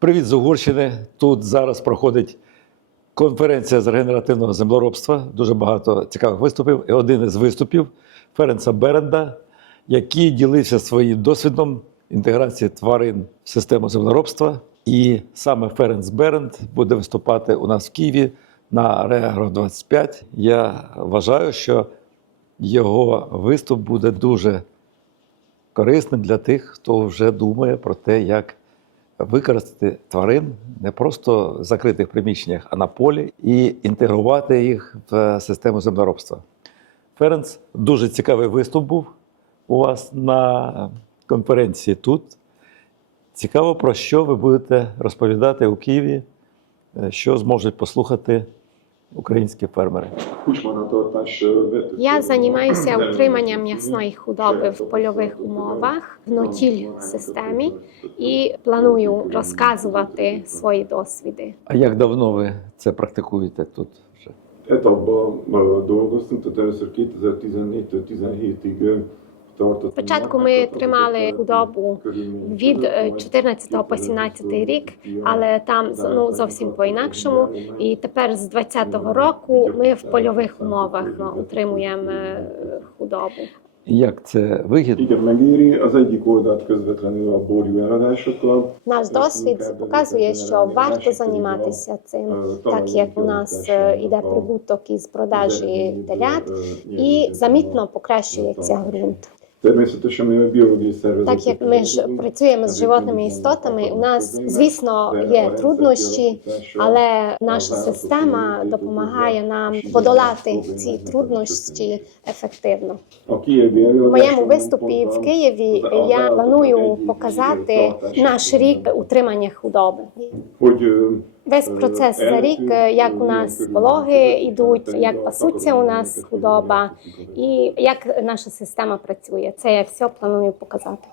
Привіт з Угорщини. Тут зараз проходить конференція з регенеративного землеробства. Дуже багато цікавих виступів. І один із виступів Ференса Беренда, який ділився своїм досвідом інтеграції тварин в систему землеробства. І саме Ференс Беренд буде виступати у нас в Києві на Реагро 25. Я вважаю, що його виступ буде дуже корисним для тих, хто вже думає про те, як використати тварин не просто в закритих приміщеннях, а на полі, і інтегрувати їх в систему землеробства. Ференс, дуже цікавий виступ був у вас на конференції тут. Цікаво, про що ви будете розповідати у Києві, е, що зможуть послухати українські фермери. Я займаюся утриманням м'ясної худоби в польових умовах в нотіль системі і планую розказувати свої досвіди. А як давно ви це практикуєте тут? вже? Etapban ö, dolgoztunk, tehát először 2014-től 17-ig tartott. Спочатку ми тримали худобу від е, 14 по 17 рік, але там ну, зовсім по-інакшому. І тепер з 20-го року ми в польових умовах ну, утримуємо е, худобу. Як це вигідно? Наш досвід показує, що варто займатися цим, так як у нас е, іде прибуток із продажі телят, і замітно покращується ґрунт. Természetesen, mivel biológiai szervezetek. Так як ми ж працюємо з животними істотами, у нас звісно є труднощі, але наша система допомагає нам подолати ці труднощі ефективно. У моєму виступі в Києві я планую показати наш рік утримання худоби. Весь процес за рік, е, як у нас пологи йдуть, як пасуться у нас худоба, і як наша система працює. Це я все планую показати.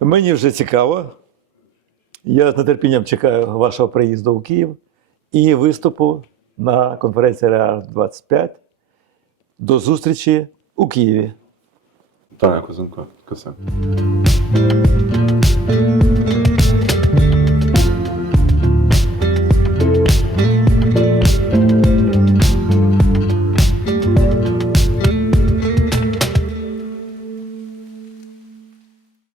Мені вже цікаво. Я з нетерпінням чекаю вашого приїзду у Київ і виступу на конференції Реал 25. До зустрічі у Києві. találkozunk. Köszönöm.